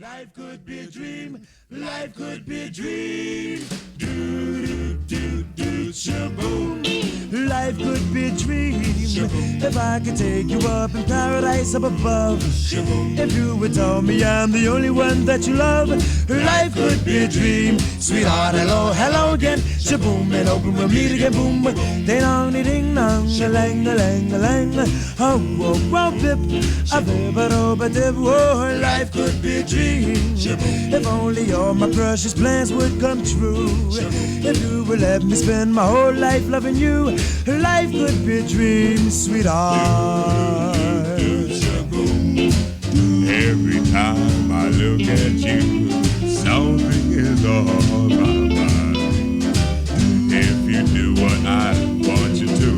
Life could be a dream. Life could be a dream. Do do do do shaboom. Life could be a dream. Shaboom. If I could take you up in paradise up above. Shaboom. If you would tell me I'm the only one that you love. Life could be a dream. Sweetheart, hello, hello again. Shaboom, and open we'll meet again. Boom, ding dong, ding dong, a lang, a lang, a lang. Oh, whoa, whoa, pip, a bip, a dip. Oh, life could be a dream. If only all my precious plans would come true. If you would let me spend my whole life loving you. Life could be a dream, sweetheart. Every time I look at you, something is on my mind. If you do what I want you to,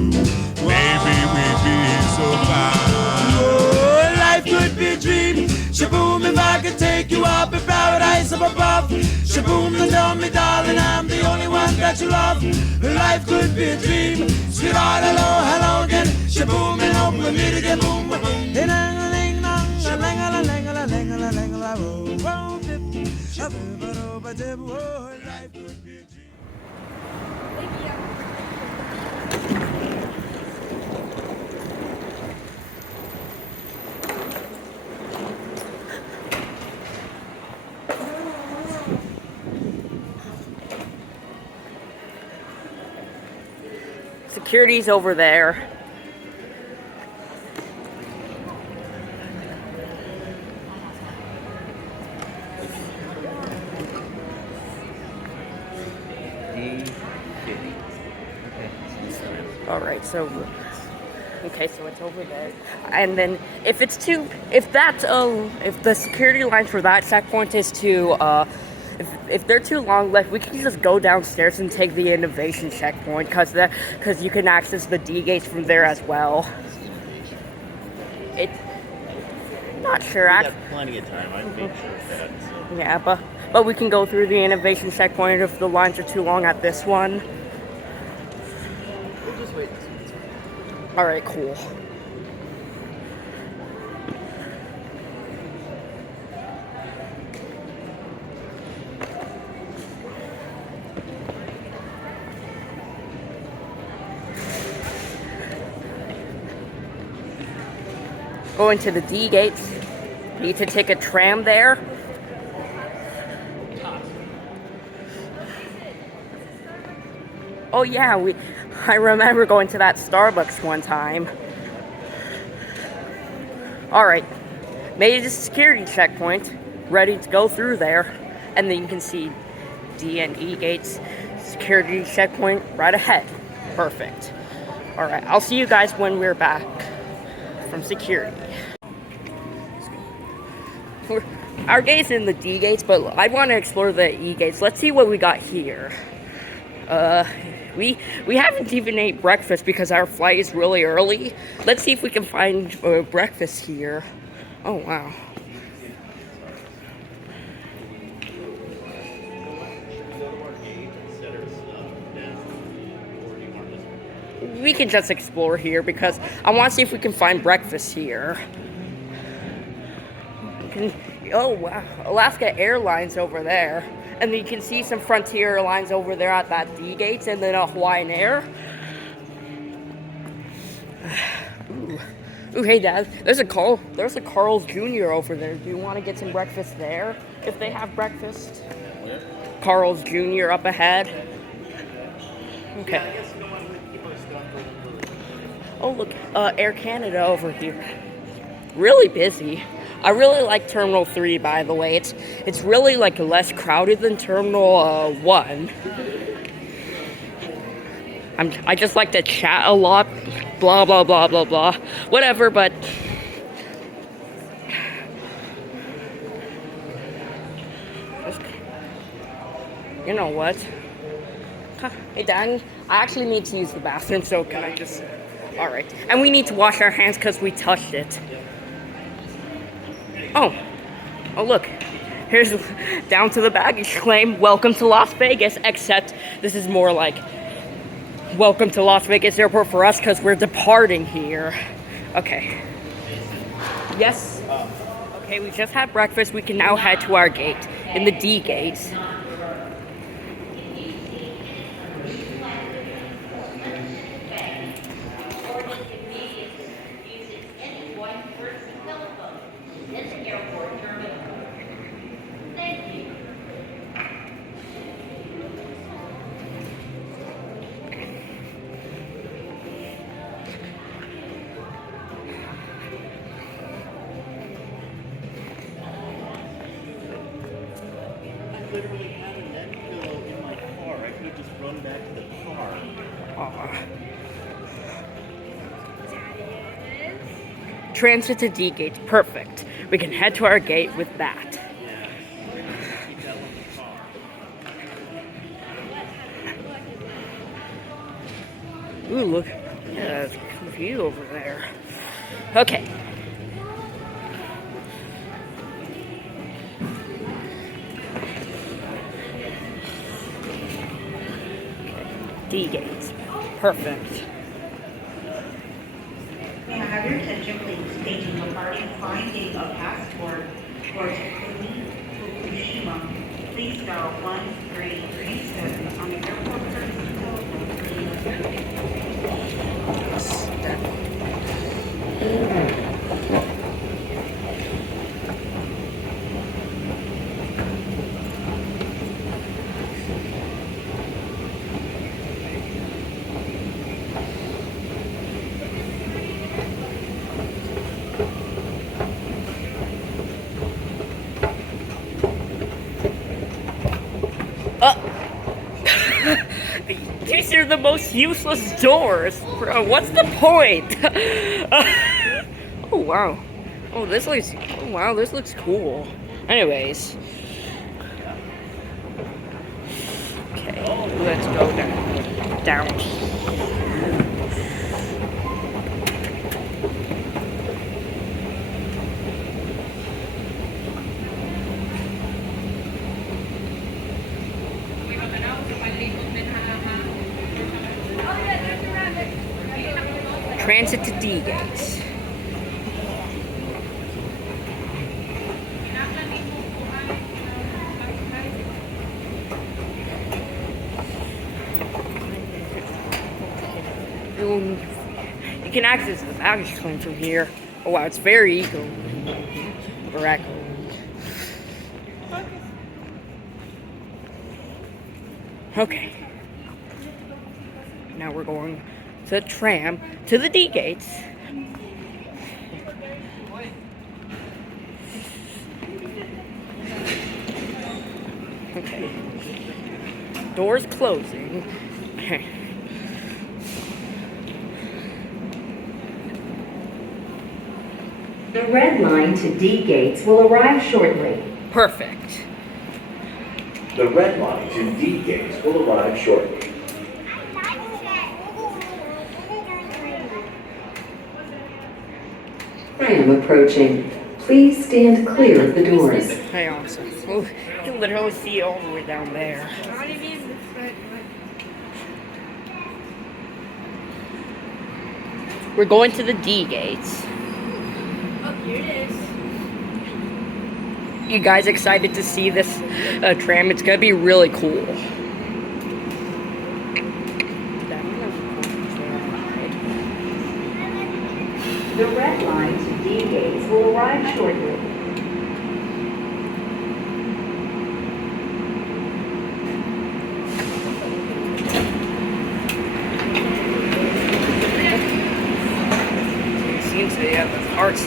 maybe we'd be so fine. Oh, life could be a dream. Shaboom, if I could take you up in paradise up above. Shaboom, then tell me, darling, I'm the only one that you love. Life could be a dream. Sweetheart, hello, hello again. Shaboom, and hope we meet again. Boom, boom. Life could be a dream. Security's over there. Alright, so it's over there. And then if the security line for that checkpoint is too if they're too long, like, we can just go downstairs and take the innovation checkpoint, because you can access the D gates from there as well. Not sure. We have plenty of time. I'd make sure of that. So. Yeah, but we can go through the innovation checkpoint if the lines are too long at this one. We'll just wait. All right, cool. Going to the D gates. Need to take a tram there. Oh yeah, I remember going to that Starbucks one time. Alright, made it to security checkpoint, ready to go through there, and then you can see D and E gates, security checkpoint right ahead. Perfect. Alright, I'll see you guys when we're back from security. Our gate's in the D gates, but I want to explore the E gates. Let's see what we got here. We haven't even ate breakfast because our flight is really early. Let's see if we can find breakfast here. Oh, wow. We can just explore here because I want to see if we can find breakfast here. Oh, wow. Alaska Airlines over there. And then you can see some Frontier Airlines over there at that D gates, and then a Hawaiian Air. Ooh, hey Dad, there's a Carl's Jr. over there. Do you want to get some breakfast there? If they have breakfast? Carl's Jr. up ahead. Okay. Oh look, Air Canada over here. Really busy. I really like Terminal 3, by the way. It's really, like, less crowded than Terminal 1. I just like to chat a lot. Blah, blah, blah, blah, blah. Whatever, but... You know what? Hey, Dan, I actually need to use the bathroom, so can I just... Alright. And we need to wash our hands because we touched it. Oh look, here's down to the baggage claim, welcome to Las Vegas, except this is more like, welcome to Las Vegas Airport for us because we're departing here. Okay. Yes? Okay, we just had breakfast. We can now head to our gate in the D gates. Literally had a neck pillow in my car. I could have just run back to the car. Aw. Transit to D gates, perfect. We can head to our gate with that. Yeah. Keep that one in the car. Ooh, look. Yeah, that's a view over there. Okay. D gates. Perfect. May I have your attention, please? Staging departing, finding a passport for Fukushima. Please dial 1337 on the airport service These are the most useless doors. Bro, what's the point? Oh wow. Oh this looks. Oh wow, this looks cool. Anyways. Okay, let's go down. Transit to D gates. You can access the baggage claim from here. Oh wow, it's very correct. Okay. Now we're going to the tram to the D gates. Okay. Doors closing. Okay. The red line to D gates will arrive shortly. Perfect. The red line to D gates will arrive shortly. Tram approaching. Please stand clear of the doors. Hey, awesome. Ooh, you can literally see it all the way down there. We're going to the D gates. Oh, here it is. You guys excited to see this tram? It's gonna be really cool. The red line to D gates will arrive shortly. It seems they have the parts.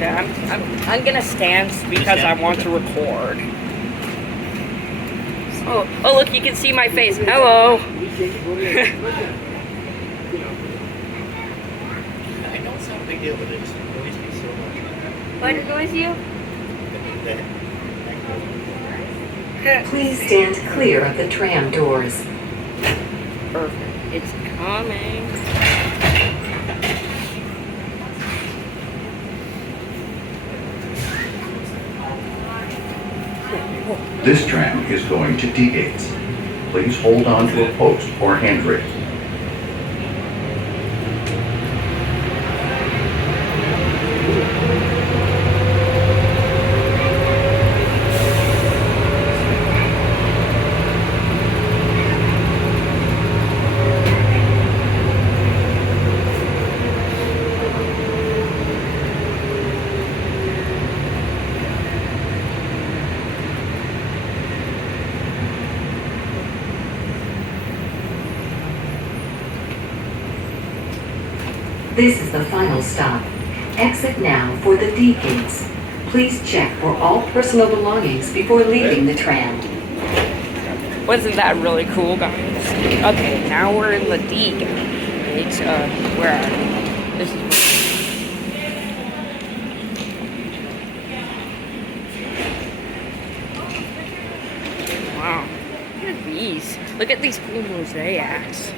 Yeah, I'm gonna stand because I want to record. Oh, look, you can see my face. Hello. I know it's not a big deal, but it just annoys me so much. What annoys you? Please stand clear of the tram doors. Perfect. It's coming. This tram is going to D gates. please hold on to a post or handrail. This is the final stop. Exit now for the D gates. Please check for all personal belongings before leaving the tram. Wasn't that really cool, guys? Okay, now we're in the D gates. Where are we? This is. Wow. Look at these. Look at these cool mosaics.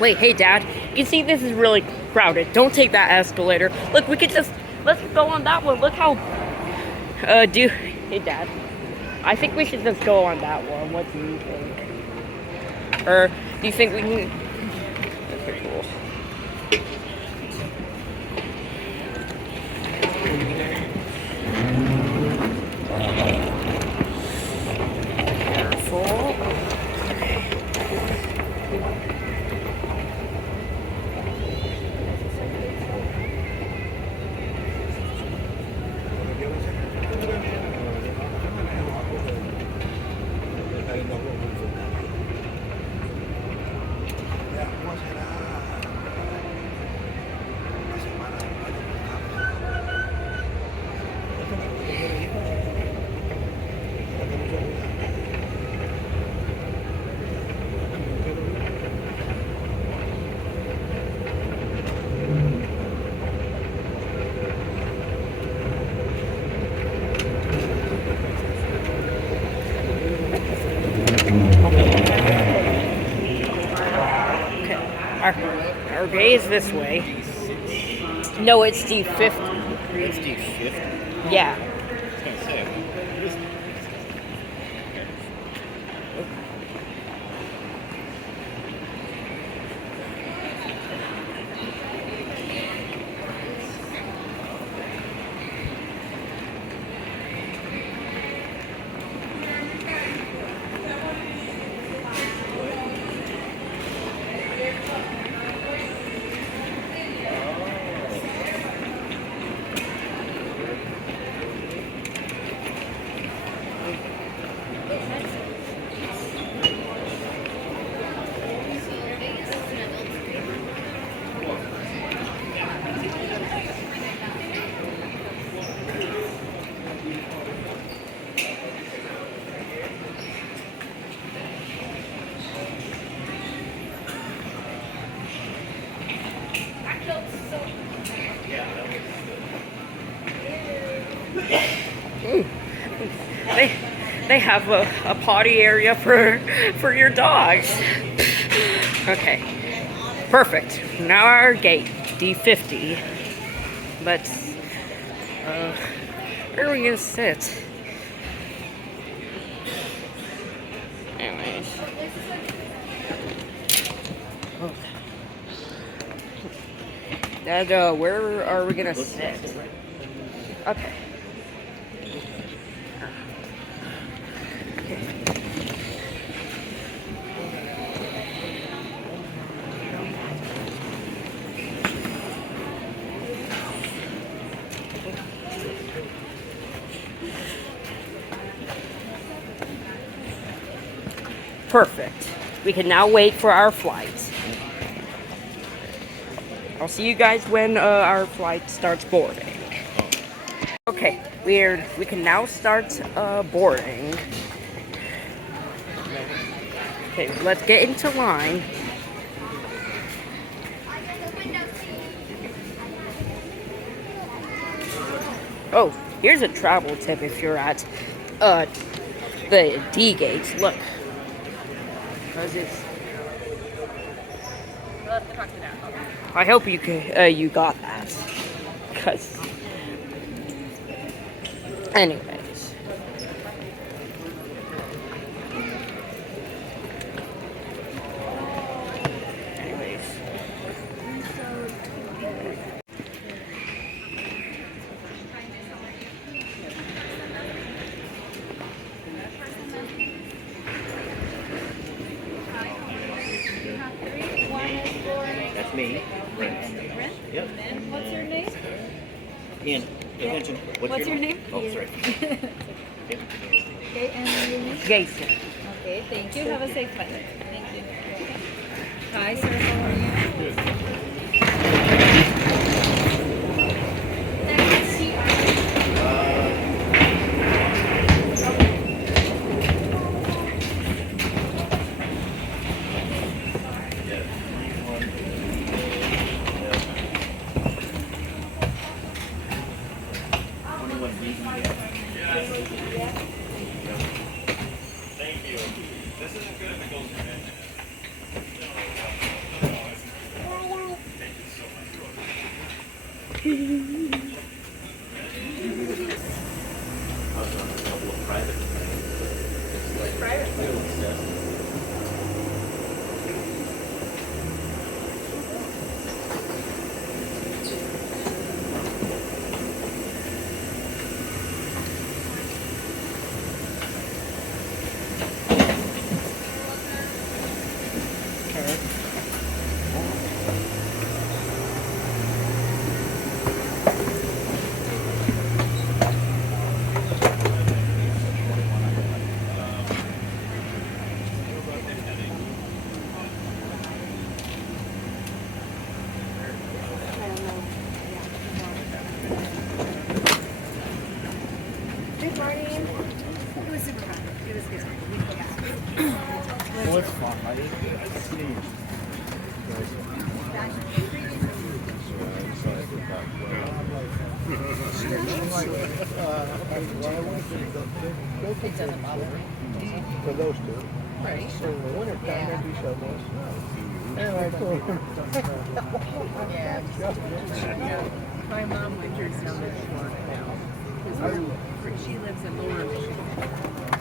Wait, hey Dad, you see this is really crowded. Don't take that escalator. Look, we could just, let's go on that one. Look how, hey Dad, I think we should just go on that one. What do you think? Or do you think we can, okay, cool. Careful. Our gate is this way. No, it's D50. It's D50. Yeah. I was gonna say. They have a potty area for your dogs. Okay, perfect. Now our gate, D50. But where are we gonna sit? Anyways. Dad, where are we gonna sit? Okay. Perfect. We can now wait for our flight. I'll see you guys when our flight starts boarding. Okay, we can now start boarding. Okay, let's get into line. Oh, here's a travel tip if you're at the D gates. Look. I hope you got that. Cause anyways. That's me. Yep. And what's your name? Ian, attention. What's your name? Oh, sorry. Okay, and your name? Jason. Okay, thank you. Have a safe flight. Thank you. Hi, sir. How are you? Next seat. Good morning. It was super fun. It was good. Well, it's fun. I sneezed. It doesn't bother me. For those two. Right. So in the winter time, they'd be shoveling snow. And I told him. Yeah. My mom winters down there in Florida now. Because she lives in Lower Michigan.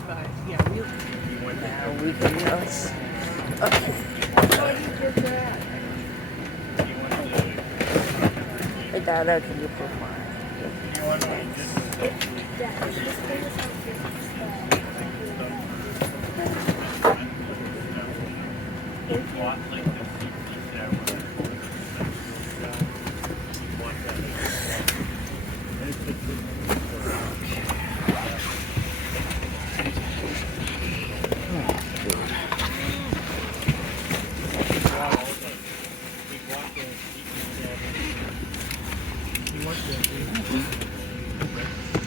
But yeah, We can just. Hey, Dada, can you put mine?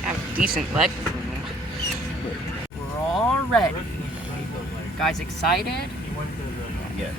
Have a decent leg room. We're all ready. Guys excited? Yes.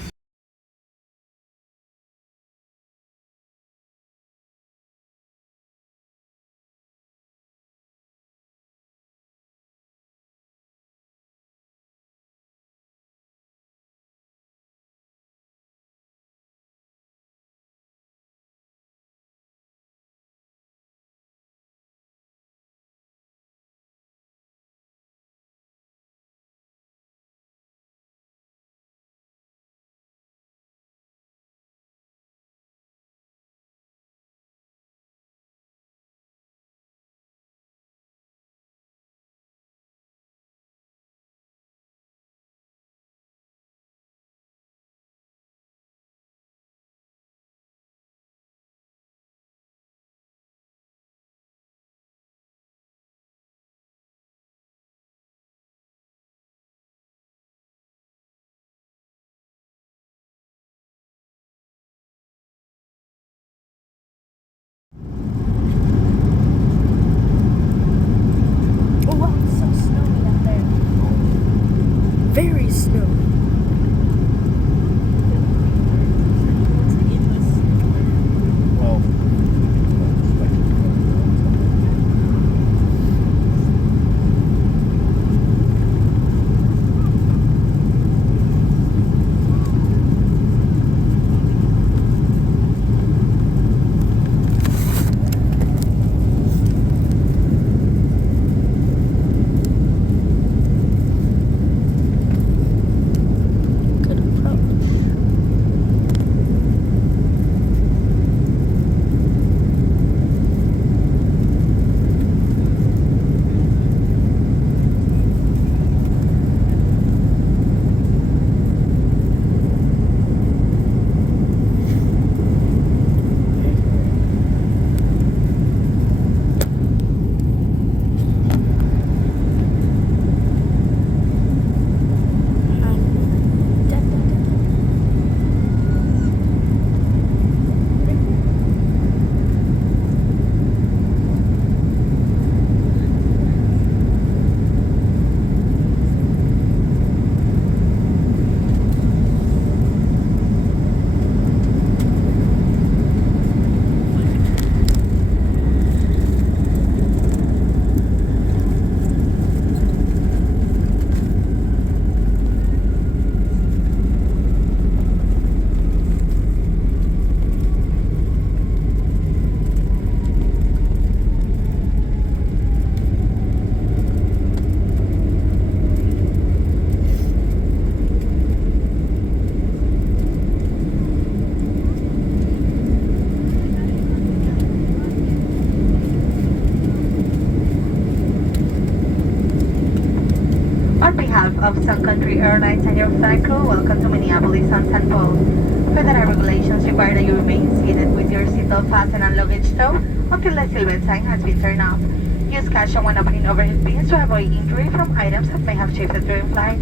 very snowy. Well, Good approach. On behalf of Sun Country Airlines and your flight crew, welcome to Minneapolis on St. Paul. Federal regulations require that you remain seated with your seatbelt fastened and luggage stow until the silver sign has been turned off. Use caution when opening overhead bins to avoid injury from items that may have shifted during flight.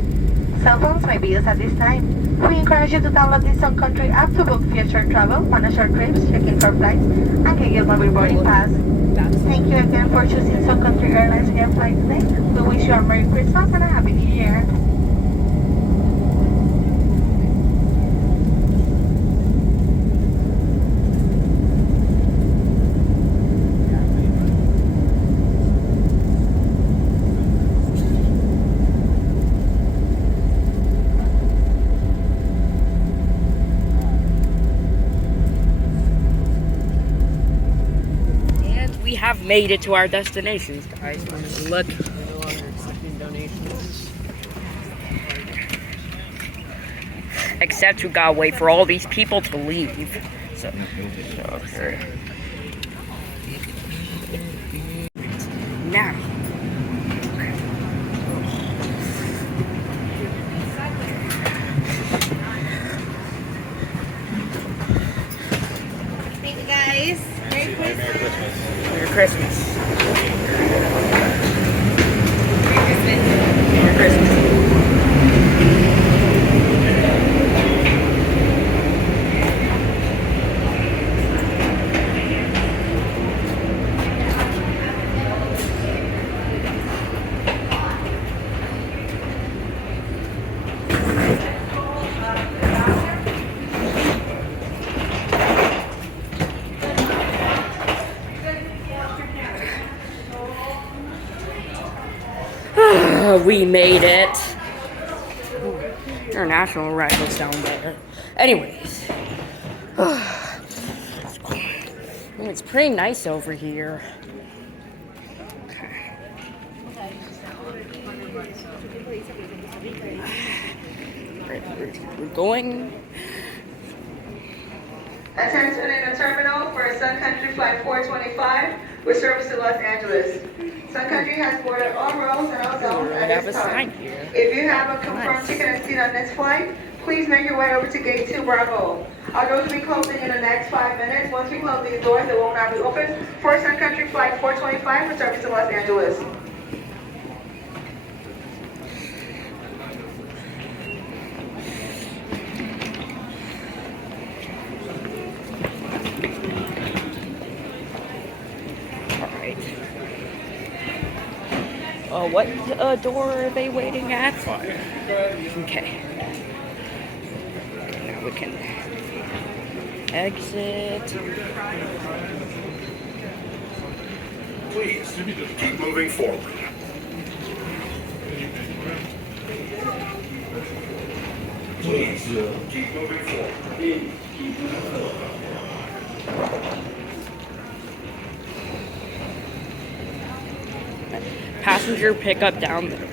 Cell phones may be used at this time. We encourage you to download the Sun Country app to book future travel, plan short trips, check in for flights, and get your mobile boarding pass. Thank you again for choosing Sun Country Airlines in your flight today. We wish you a Merry Christmas and a Happy New Year. We have made it to our destinations, guys. Look. No longer accepting donations. Except we gotta wait for all these people to leave. So, okay. Now. Thank you guys. Merry Christmas. Merry Christmas. Merry Merry Christmas. We made it. International arrivals down there. Anyways. It's pretty nice over here. Okay. We're going. Attention in the terminal for Sun Country Flight 425 with service to Los Angeles. Sun Country has boarded all rows and all zones at this time. If you have a confirmed ticket and seat on this flight, please make your way over to Gate 2 Bravo. Our doors will be closing in the next 5 minutes. Once we close these doors, they will not be open for Sun Country Flight 425 with service to Los Angeles. What door are they waiting at? Okay. Now we can exit. Please, keep moving forward. Please, keep moving forward. Passenger pickup down there.